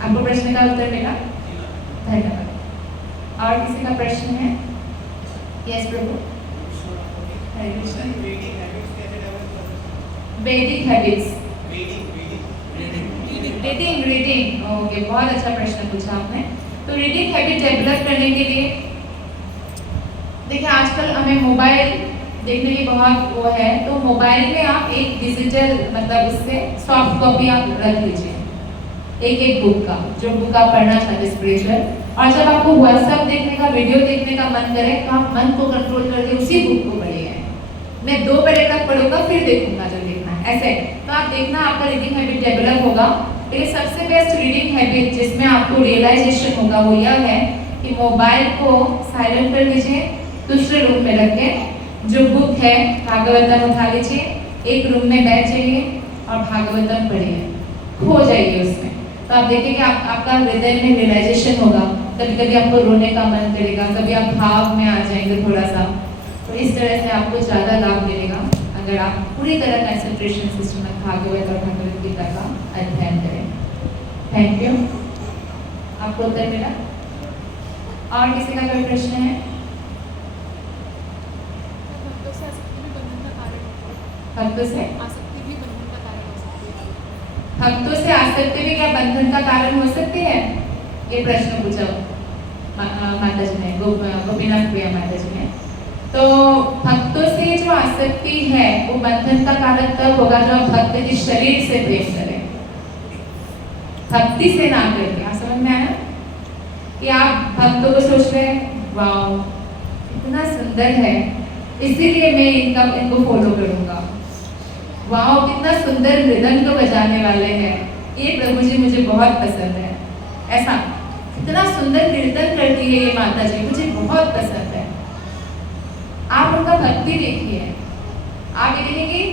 आपको प्रश्न का उत्तर मिला? धन्यवाद। और किसी का प्रश्न है? यस प्रभु। वैदिक हैबिट्स, रीडिंग, ओके, बहुत अच्छा प्रश्न पूछा आपने। तो रीडिंग हैबिट डेवलप करने के लिए देखिए आजकल हमें मोबाइल देखने की बहुत वो है, तो मोबाइल में आप एक डिजिटल मतलब उससे सॉफ्ट कॉपी आप रख लीजिए एक बुक का, जो बुक आप पढ़ना चाहते स्पिरिचुअल। और जब आपको व्हाट्सएप देखने का, वीडियो देखने का मन करे तो आप मन को कंट्रोल करके उसी बुक को पढ़िए। मैं 2 पैराग्राफ पढ़ूंगा फिर देखूंगा जो देखना है, ऐसे तो आप देखना आपका रीडिंग हैबिट डेवलप होगा। लेकिन सबसे बेस्ट रीडिंग हैबिट जिसमें आपको रियलाइजेशन होगा वो यह है कि मोबाइल को साइलेंट कर लीजिए, दूसरे रूम में रख के जो बुक है भागवतम उठा लीजिए, एक रूम में बैठ जाइए और भागवतम पढ़िए, खो जाइए उसमें। तो आप देखिए कि आपका हृदय में रियलाइजेशन होगा। कभी कभी आपको रोने का मन करेगा, कभी आप भाव में आ जाएंगे थोड़ा सा। तो इस तरह से आपको ज़्यादा लाभ मिलेगा अगर आप पूरी तरह कंसंट्रेशन सिस्टम में भागवत और भगवत गीता का अध्ययन करें। Thank you. आपको उत्तर मिला? और किसी का कोई प्रश्न है? भक्तों से आसक्ति भी बंधन का कारण हो सकती है। भक्तों से आसक्ति भी क्या बंधन का कारण हो सकती है? ये प्रश्न पूछा माता जी ने, गोपीनाथ प्रिया माता जी ने। तो भक्तों से जो आसक्ति है वो बंधन का कारण तब होगा जब भक्त के शरीर से प्रेम करें, भक्ति से ना करके। आप समझ में आया कि आप भक्तों को सोच रहे हैं वाओ इतना सुंदर है इसीलिए मैं इनको फॉलो करूंगा, वाओ कितना सुंदर मृदंग तो बजाने वाले हैं, ये प्रभु जी मुझे बहुत पसंद है, ऐसा इतना सुंदर कीर्तन करती है ये माता जी, मुझे बहुत पसंद है। आप उनका भक्ति देखिए, आप ये देखेंगे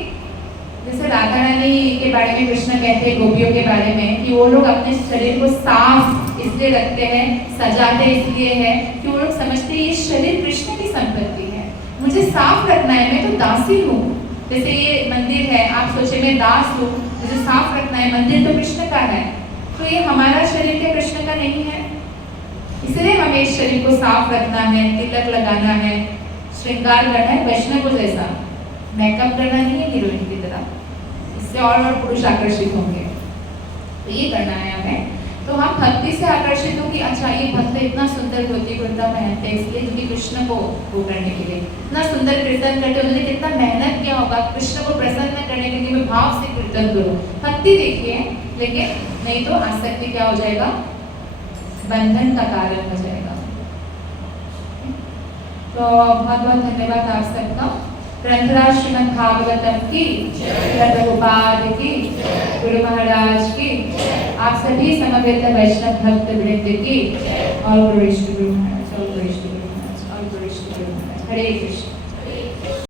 जैसे राधा रानी के बारे में कृष्ण कहते हैं गोपियों के बारे में कि वो लोग अपने शरीर को साफ इसलिए रखते हैं, सजाते इसलिए है कि वो लोग समझते हैं ये शरीर कृष्ण की संपत्ति है, मुझे साफ रखना है, मैं तो दासी हूँ। जैसे ये मंदिर है, आप सोचे मैं दास हूँ, मुझे साफ रखना है, मंदिर तो कृष्ण का है, तो ये हमारा शरीर के कृष्ण का नहीं है, इसलिए हमें इस शरीर को साफ रखना है, तिलक लगाना है, श्रृंगार करना है, वैष्णव जैसा मेकअप करना नहीं है हीरोइन की तरह, इससे और पुरुष आकर्षित होंगे, तो ये करना है हमें। तो हम भक्ति से आकर्षित हो कि अच्छा ये भक्त इतना सुंदर धोती कुर्ता पहनते हैं इसलिए, क्योंकि कृष्ण को वो करने के लिए इतना सुंदर कीर्तन करते, उन्होंने कितना मेहनत किया होगा कृष्ण को प्रसन्न करने के लिए, मैं भाव से कीर्तन करूँ, भक्ति देखिए। लेकिन नहीं तो आसक्ति क्या हो जाएगा, बंधन का कारण हो जाएगा। तो बहुत बहुत धन्यवाद आप सबका। ग्रंथराज श्रीमद् भागवतम की, प्रभुपाद की, गुरु महाराज की, आप सभी समवेत वैष्णव भक्त वृंद की, और गुरु महाराज, और गुरु महाराज, और गुरु महाराज। हरे कृष्ण।